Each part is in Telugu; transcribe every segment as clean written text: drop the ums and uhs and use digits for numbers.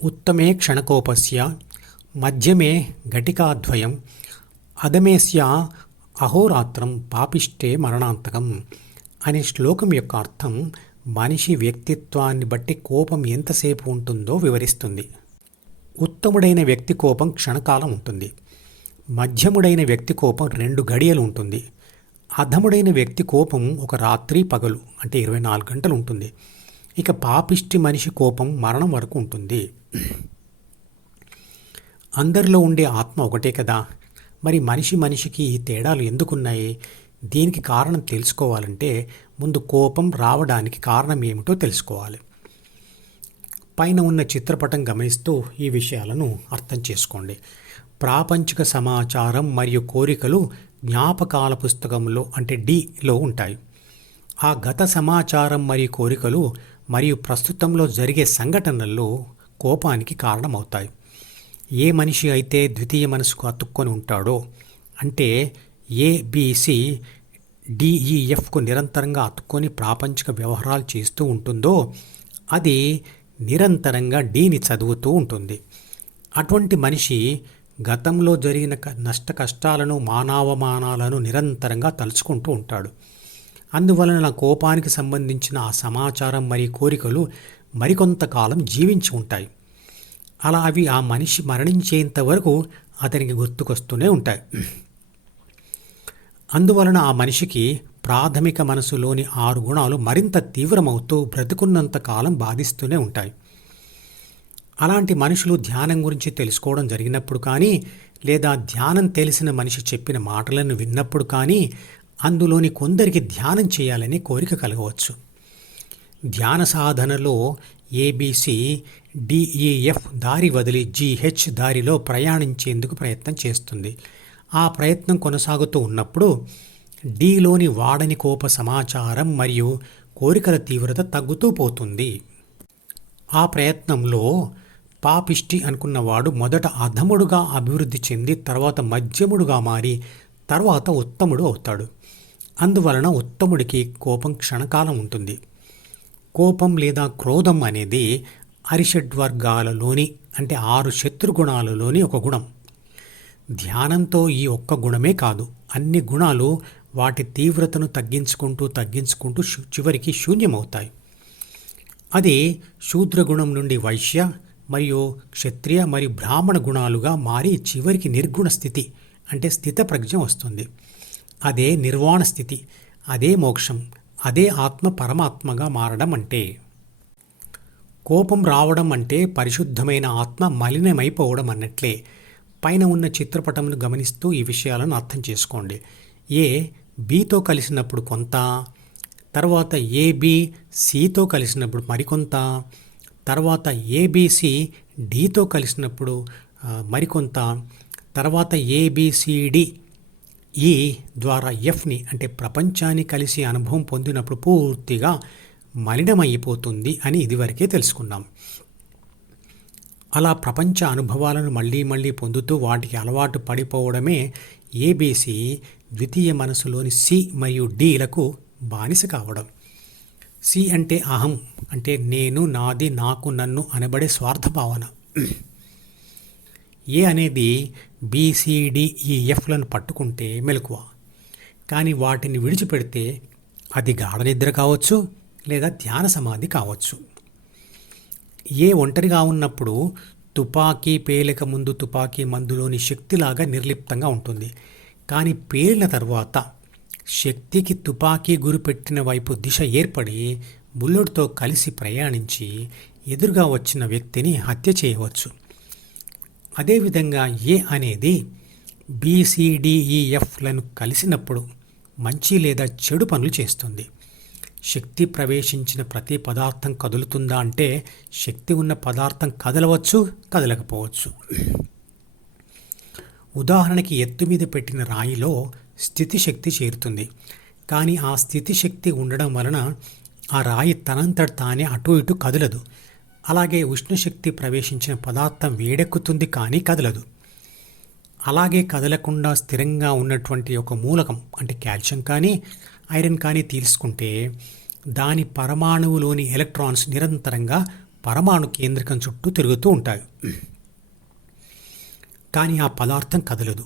ఉత్తమే క్షణకోపస్య మధ్యమే ఘటికాద్వయం అధమేస్య అహోరాత్రం పాపిష్టే మరణాంతకం అనే శ్లోకం యొక్క అర్థం మనిషి వ్యక్తిత్వాన్ని బట్టి కోపం ఎంతసేపు ఉంటుందో వివరిస్తుంది. ఉత్తముడైన వ్యక్తి కోపం క్షణకాలం ఉంటుంది. మధ్యముడైన వ్యక్తి కోపం 2 గడియలు ఉంటుంది. అధముడైన వ్యక్తి కోపం ఒక రాత్రి పగలు అంటే 24 గంటలు ఉంటుంది. ఇక పాపిష్టి మనిషి కోపం మరణం వరకు ఉంటుంది. అందరిలో ఉండే ఆత్మ ఒకటే కదా, మరి మనిషికి ఈ తేడాలు ఎందుకున్నాయి? దీనికి కారణం తెలుసుకోవాలంటే ముందు కోపం రావడానికి కారణం ఏమిటో తెలుసుకోవాలి. పైన ఉన్న చిత్రపటం గమనిస్తూ ఈ విషయాలను అర్థం చేసుకోండి. ప్రాపంచిక సమాచారం మరియు కోరికలు జ్ఞాపకాల పుస్తకంలో అంటే డిలో ఉంటాయి. ఆ గత సమాచారం మరియు కోరికలు మరియు ప్రస్తుతంలో జరిగే సంఘటనల్లో కోపానికి కారణమవుతాయి. ఏ మనిషి అయితే ద్వితీయ మనసుకు అతుక్కొని ఉంటాడో, అంటే ఏబిసి డిఈఎఫ్కు నిరంతరంగా అతుక్కొని ప్రాపంచిక వ్యవహారాలు చేస్తూ ఉంటుందో అది నిరంతరంగా డీని చదువుతూ ఉంటుంది. అటువంటి మనిషి గతంలో జరిగిన నష్ట కష్టాలను మానవమానాలను నిరంతరంగా తలుచుకుంటూ ఉంటాడు. అందువలన కోపానికి సంబంధించిన ఆ సమాచారం మరియు కోరికలు మరికొంతకాలం జీవించి ఉంటాయి. అలా అవి ఆ మనిషి మరణించేంత వరకు అతనికి గుర్తుకొస్తూనే ఉంటాయి. అందువలన ఆ మనిషికి ప్రాథమిక మనసులోని 6 గుణాలు మరింత తీవ్రమవుతూ బ్రతుకున్నంత కాలం బాధిస్తూనే ఉంటాయి. అలాంటి మనుషులు ధ్యానం గురించి తెలుసుకోవడం జరిగినప్పుడు కానీ, లేదా ధ్యానం తెలిసిన మనిషి చెప్పిన మాటలను విన్నప్పుడు కానీ అందులోని కొందరికి ధ్యానం చేయాలని కోరిక కలగవచ్చు. ధ్యాన సాధనలో ఏబిసి డిఈఎఫ్ దారి వదిలి జీహెచ్ దారిలో ప్రయాణించేందుకు ప్రయత్నం చేస్తుంది. ఆ ప్రయత్నం కొనసాగుతూ ఉన్నప్పుడు డిలోని వాడని కోప సమాచారం మరియు కోరికల తీవ్రత తగ్గుతూ పోతుంది. ఆ ప్రయత్నంలో పాపిష్టి అనుకున్నవాడు మొదట అధముడుగా అభివృద్ధి చెంది తర్వాత మధ్యముడుగా మారి తర్వాత ఉత్తముడు అవుతాడు. అందువలన ఉత్తముడికి కోపం క్షణకాలం ఉంటుంది. కోపం లేదా క్రోధం అనేది అరిషడ్వర్గాలలోని అంటే 6 శత్రుగుణాలలోని ఒక గుణం. ధ్యానంతో ఈ ఒక్క గుణమే కాదు, అన్ని గుణాలు వాటి తీవ్రతను తగ్గించుకుంటూ చివరికి శూన్యమవుతాయి. అది శూద్రగుణం నుండి వైశ్య మరియు క్షత్రియ మరియు బ్రాహ్మణ గుణాలుగా మారి చివరికి నిర్గుణ స్థితి అంటే స్థిత ప్రజ్ఞ వస్తుంది. అదే నిర్వాణ స్థితి, అదే మోక్షం, అదే ఆత్మ పరమాత్మగా మారడం అంటే. కోపం రావడం అంటే పరిశుద్ధమైన ఆత్మ మలినమైపోవడం అన్నట్లే. పైన ఉన్న చిత్రపటంను గమనిస్తూ ఈ విషయాలను అర్థం చేసుకోండి. ఏ బితో కలిసినప్పుడు కొంత, తర్వాత ఏబి సితో కలిసినప్పుడు మరికొంత, తర్వాత ఏబిసి డితో కలిసినప్పుడు మరికొంత, తర్వాత ఏబిసిడి ఈ ద్వారా ఎఫ్ని అంటే ప్రపంచాన్ని కలిసి అనుభవం పొందినప్పుడు పూర్తిగా మలినమైపోతుంది అని ఇదివరకే తెలుసుకున్నాం. అలా ప్రపంచ అనుభవాలను మళ్ళీ పొందుతూ వాటికి అలవాటు పడిపోవడమే ఏబిసి ద్వితీయ మనసులోని సి మరియు డిలకు బానిస కావడం. సి అంటే అహం, అంటే నేను, నాది, నాకు, నన్ను అనబడే స్వార్థ భావన. ఏ అనేది బిసిడిఈఎఫ్లను పట్టుకుంటే మెలకువ, కానీ వాటిని విడిచిపెడితే అది గాఢ నిద్ర కావచ్చు లేదా ధ్యాన సమాధి కావచ్చు. ఏ ఒంటరిగా ఉన్నప్పుడు తుపాకీ పేలిక ముందు తుపాకీ మందులోని శక్తిలాగా నిర్లిప్తంగా ఉంటుంది. కానీ పేలిన తర్వాత శక్తికి తుపాకీ గురిపెట్టిన వైపు దిశ ఏర్పడి బుల్లెట్తో కలిసి ప్రయాణించి ఎదురుగా వచ్చిన వ్యక్తిని హత్య చేయవచ్చు. అదేవిధంగా ఏ అనేది బిసిడిఈఎఫ్లను కలిసినప్పుడు మంచి లేదా చెడు పనులు చేస్తుంది. శక్తి ప్రవేశించిన ప్రతి పదార్థం కదులుతుందా అంటే శక్తి ఉన్న పదార్థం కదలవచ్చు, కదలకపోవచ్చు. ఉదాహరణకి ఎత్తు మీద పెట్టిన రాయిలో స్థితిశక్తి చేరుతుంది, కానీ ఆ స్థితిశక్తి ఉండడం వలన ఆ రాయి తనంతట తానే అటు ఇటు కదలదు. అలాగే ఉష్ణశక్తి ప్రవేశించిన పదార్థం వేడెక్కుతుంది కానీ కదలదు. అలాగే కదలకుండా స్థిరంగా ఉన్నటువంటి ఒక మూలకం అంటే కాల్షియం కానీ ఐరన్ కానీ తీసుకుంటే దాని పరమాణువులోని ఎలక్ట్రాన్స్ నిరంతరంగా పరమాణు కేంద్రకం చుట్టూ తిరుగుతూ ఉంటాయి. కానీ ఆ పదార్థం కదలదు.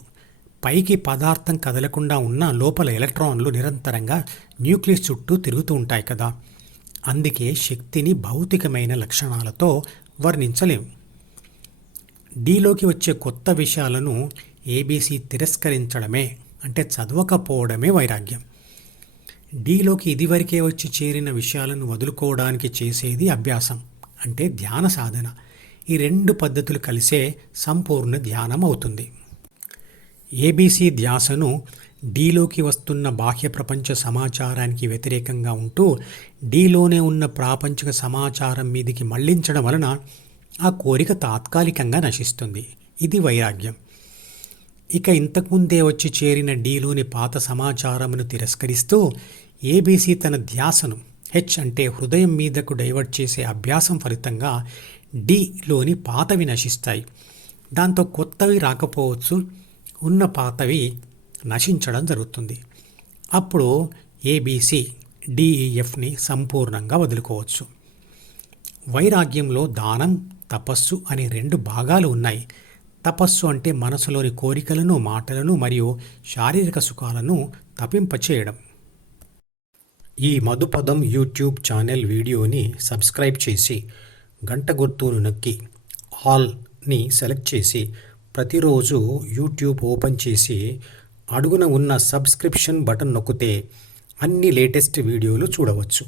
పైకి పదార్థం కదలకుండా ఉన్న లోపల ఎలక్ట్రాన్లు నిరంతరంగా న్యూక్లియస్ చుట్టూ తిరుగుతూ ఉంటాయి కదా. అందుకే శక్తిని భౌతికమైన లక్షణాలతో వర్ణించలేము. డీలోకి వచ్చే కొత్త విషయాలను ఏబీసీ తిరస్కరించడమే, అంటే చదవకపోవడమే వైరాగ్యం. డీలోకి ఇదివరకే వచ్చి చేరిన విషయాలను వదులుకోవడానికి చేసేది అభ్యాసం, అంటే ధ్యాన సాధన. ఈ రెండు పద్ధతులు కలిసే సంపూర్ణ ధ్యానం అవుతుంది. ఏబీసీ ధ్యాసను డీలోకి వస్తున్న బాహ్య ప్రపంచ సమాచారానికి వ్యతిరేకంగా ఉంటూ డీలోనే ఉన్న ప్రాపంచిక సమాచారం మీదికి మళ్లించడం వలన ఆ కోరిక తాత్కాలికంగా నశిస్తుంది. ఇది వైరాగ్యం. ఇక ఇంతకుముందే వచ్చి చేరిన డీలోని పాత సమాచారమును తిరస్కరిస్తూ ఏబీసీ తన ధ్యాసను హెచ్ అంటే హృదయం మీదకు డైవర్ట్ చేసే అభ్యాసం ఫలితంగా డీలోని పాతవి నశిస్తాయి. దాంతో కొత్తవి రాకపోవచ్చు, ఉన్న పాతవి నశించడం జరుగుతుంది. అప్పుడు ఏబీసీ డిఈఎఫ్ని సంపూర్ణంగా వదులుకోవచ్చు. వైరాగ్యంలో దానం, తపస్సు అనే రెండు భాగాలు ఉన్నాయి. తపస్సు అంటే మనసులోని కోరికలను, మాటలను మరియు శారీరక సుఖాలను తపింపచేయడం. ఈ మధుపదం యూట్యూబ్ ఛానల్ వీడియోని సబ్స్క్రైబ్ చేసి గంట గుర్తును నొక్కి ఆల్ని సెలెక్ట్ చేసి ప్రతిరోజు యూట్యూబ్ ఓపెన్ చేసి అడుగున ఉన్న సబ్స్క్రిప్షన్ బటన్ నొక్కితే అన్ని లేటెస్ట్ వీడియోలు చూడవచ్చు.